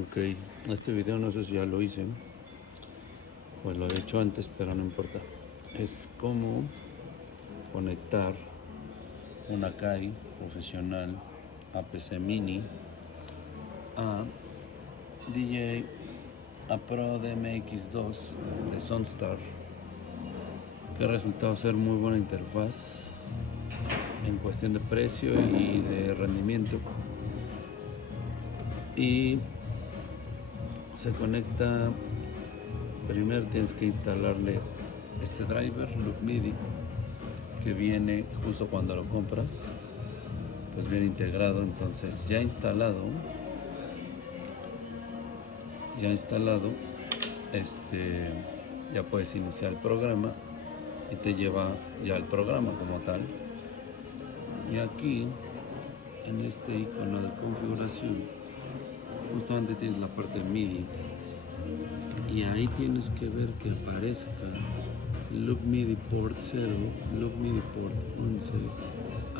Ok, este video no sé si ya lo hice, pues lo he hecho antes, pero no importa. Es como conectar una Akai profesional a PC Mini, a DJ, a Pro DMX2 de Sunstar, que ha resultado ser muy buena interfaz en cuestión de precio y de rendimiento. Y se conecta, primero tienes que instalarle este driver Loop MIDI que viene justo cuando lo compras, pues viene integrado. Entonces ya instalado, ya puedes iniciar el programa y te lleva ya al programa como tal. Y aquí en este icono de configuración justamente tienes la parte de MIDI y ahí tienes que ver que aparezca Loop MIDI Port 0, Loop MIDI Port 11,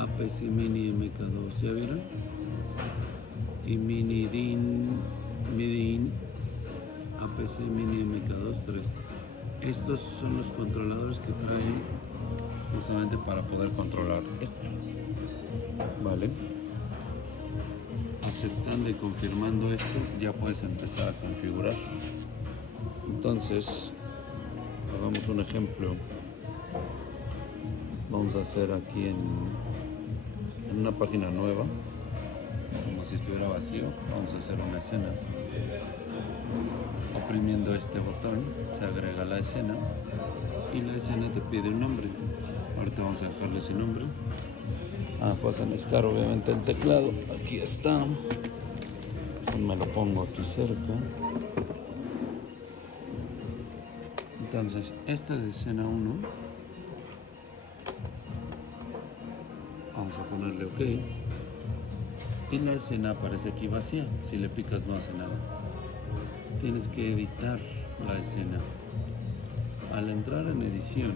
APC Mini MK2, ¿ya vieron? Y MIDI in APC Mini MK2 3. Estos son los controladores que traen justamente para poder controlar esto, ¿vale? Aceptando y confirmando esto, ya puedes empezar a configurar. Entonces, hagamos un ejemplo. Vamos a hacer aquí en una página nueva, como si estuviera vacío. Vamos a hacer una escena. Oprimiendo este botón se agrega la escena y la escena te pide un nombre. Ahorita vamos a dejarle ese nombre. Vas a necesitar obviamente el teclado. Aquí está. Me lo pongo aquí cerca. Entonces, este de escena 1, vamos a ponerle OK. Y la escena aparece aquí vacía. Si le picas no hace nada. Tienes que editar la escena. Al entrar en edición,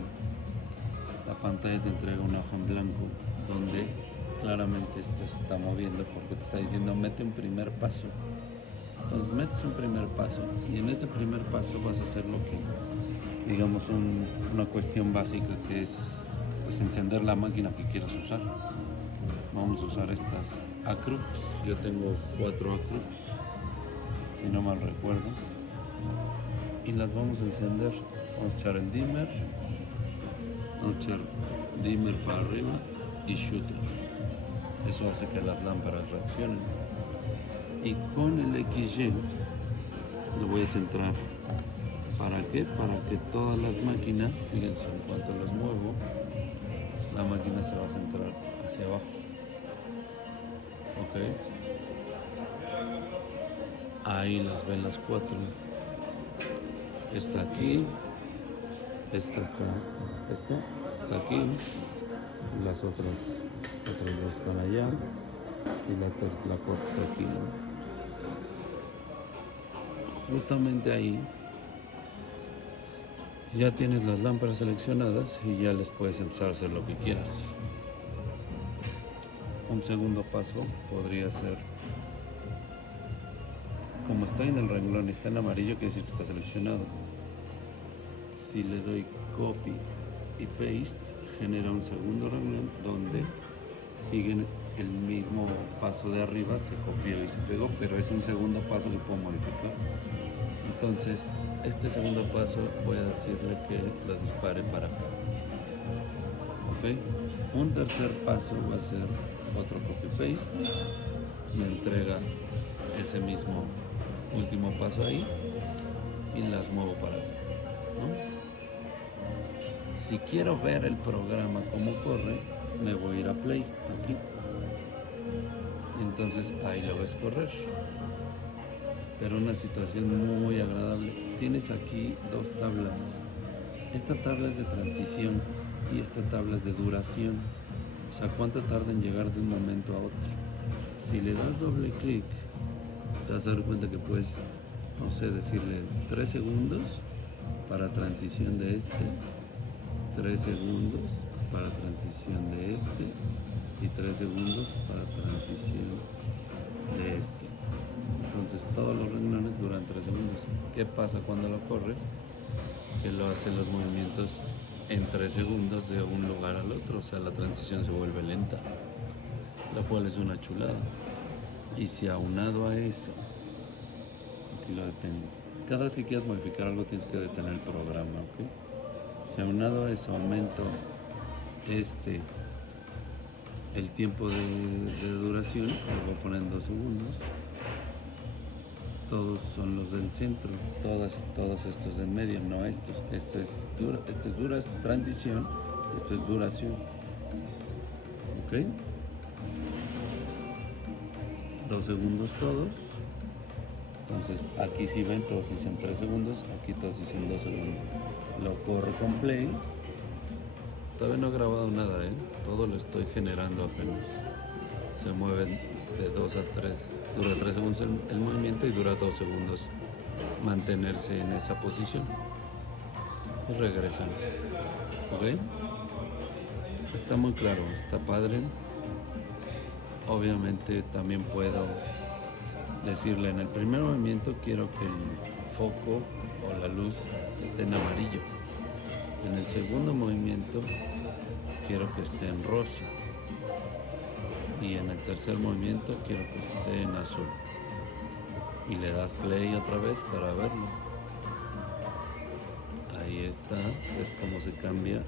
la pantalla te entrega una hoja en blanco donde claramente esto se está moviendo porque te está diciendo mete un primer paso. Entonces metes un primer paso y en este primer paso vas a hacer lo que, digamos, una cuestión básica, que es pues encender la máquina que quieras usar. Vamos a usar estas Acrux. Yo tengo 4 Acrux, si no mal recuerdo, y las vamos a encender. Vamos a echar el dimmer, vamos a echar dimmer para arriba y shooter. Eso hace que las lámparas reaccionen. Y con el XY lo voy a centrar. ¿Para qué? Para que todas las máquinas, fíjense, en cuanto las muevo, la máquina se va a centrar hacia abajo. Ok. Ahí las ven las 4. Esta aquí, esta acá, esta está aquí, las otras dos están allá y la cuarta está aquí, ¿no? Justamente ahí ya tienes las lámparas seleccionadas y ya les puedes empezar a hacer lo que quieras. Un segundo paso podría ser, como está en el renglón y está en amarillo, quiere decir que está seleccionado. Si le doy copy y paste, genera un segundo renglón donde siguen el mismo paso de arriba, se copió y se pegó, pero es un segundo paso que puedo modificar. Entonces, este segundo paso voy a decirle que lo dispare para acá. ¿Ok? Un tercer paso va a ser otro copy-paste. Me entrega ese mismo último paso ahí y las muevo para acá, ¿no? Si quiero ver el programa cómo corre, me voy a ir a play aquí. Entonces ahí lo ves correr. Pero una situación muy agradable. Tienes aquí 2 tablas. Esta tabla es de transición y esta tabla es de duración. O sea, cuánto tarda en llegar de un momento a otro. Si le das doble clic, te vas a dar cuenta que puedes, no sé, decirle 3 segundos para transición de este, 3 segundos para transición de este y 3 segundos para transición de este. Entonces todos los renglones duran 3 segundos. ¿Qué pasa cuando lo corres? Que lo hacen los movimientos en 3 segundos de un lugar al otro, o sea, la transición se vuelve lenta, lo cual es una chulada. Y si aunado a eso, aquí lo detengo. Cada vez que quieras modificar algo tienes que detener el programa, ¿ok? Si aunado a eso aumento el tiempo de duración, lo voy a poner en 2 segundos. Todos son los del centro, todos estos en medio, no estos. Esto es transición, esto es duración. ¿Ok? 2 segundos todos. Entonces aquí si ven todos dicen 3 segundos, aquí todos dicen 2 segundos. Lo corro con play. Todavía no he grabado nada, todo lo estoy generando apenas. Se mueven de 2 a 3, dura 3 segundos el movimiento y dura 2 segundos mantenerse en esa posición. Y regresan. ¿Ok? Está muy claro, está padre. Obviamente también puedo decirle en el primer movimiento quiero que el foco o la luz esté en amarillo. En el segundo movimiento quiero que esté en rosa. Y en el tercer movimiento quiero que esté en azul. Y le das play otra vez para verlo. Ahí está, es como se cambia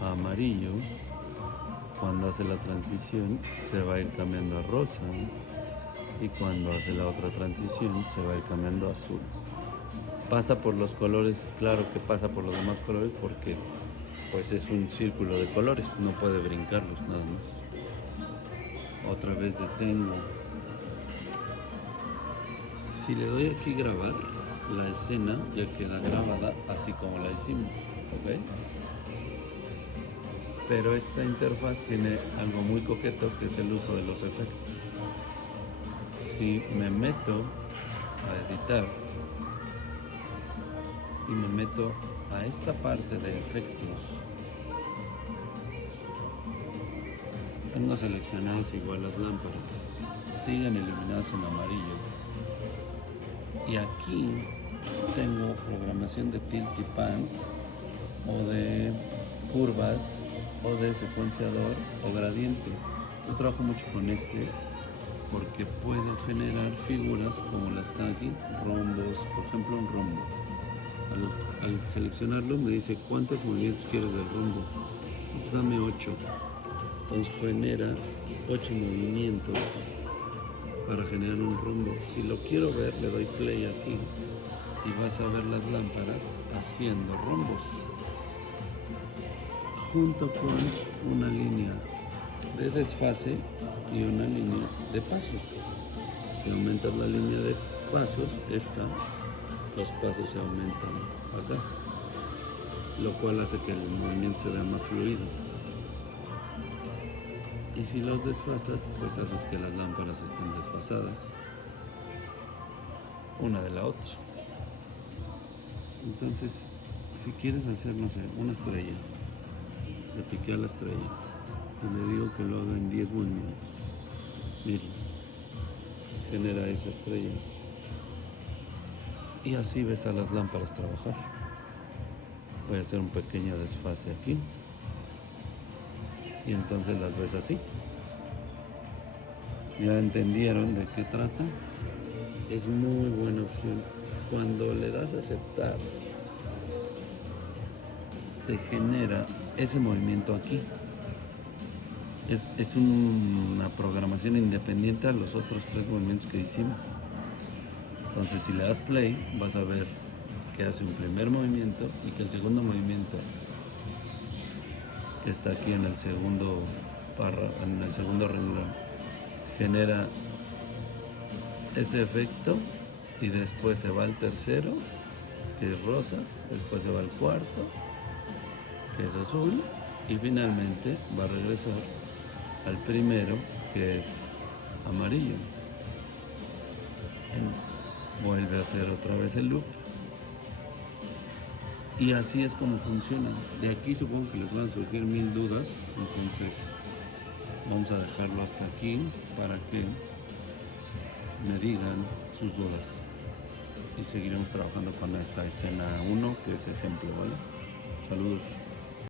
a amarillo. Cuando hace la transición se va a ir cambiando a rosa. Y cuando hace la otra transición se va a ir cambiando a azul. Pasa por los colores, claro que pasa por los demás colores porque pues es un círculo de colores, no puede brincarlos nada más. Otra vez detengo. Si le doy aquí grabar, la escena ya queda grabada así como la hicimos, ¿ok? Pero esta interfaz tiene algo muy coqueto que es el uso de los efectos. Si me meto a editar y me meto a esta parte de efectos, tengo seleccionadas igual las lámparas, siguen iluminadas en amarillo. Y aquí tengo programación de tilt y pan, o de curvas, o de secuenciador, o gradiente. Yo trabajo mucho con porque puedo generar figuras como las que están aquí, rombos, por ejemplo un rombo. Al seleccionarlo me dice cuántos movimientos quieres del rombo. Pues dame 8. Entonces genera 8 movimientos para generar un rombo. Si lo quiero ver, le doy play aquí y vas a ver las lámparas haciendo rombos junto con una línea de desfase y una línea de pasos. Si aumentas la línea de pasos, los pasos se aumentan acá, lo cual hace que el movimiento se vea más fluido. Y si los desfasas, pues haces que las lámparas estén desfasadas una de la otra. Entonces, si quieres hacer, no sé, una estrella, le piqué a la estrella y le digo que lo haga en 10 movimientos. Miren, genera esa estrella. Y así ves a las lámparas trabajar. Voy a hacer un pequeño desfase aquí. Y entonces las ves así. ¿Ya entendieron de qué trata? Es muy buena opción. Cuando le das a aceptar, se genera ese movimiento aquí. Es una programación independiente a los otros 3 movimientos que hicimos. Entonces si le das play, vas a ver que hace un primer movimiento y que el segundo movimiento, que está aquí en el segundo renglón, genera ese efecto y después se va al tercero, que es rosa, después se va al cuarto, que es azul, y finalmente va a regresar al primero, que es amarillo. Vuelve a hacer otra vez el loop. Y así es como funciona. De aquí supongo que les van a surgir 1000 dudas, entonces vamos a dejarlo hasta aquí para que me digan sus dudas y seguiremos trabajando con esta escena 1, que es ejemplo, ¿vale? Saludos.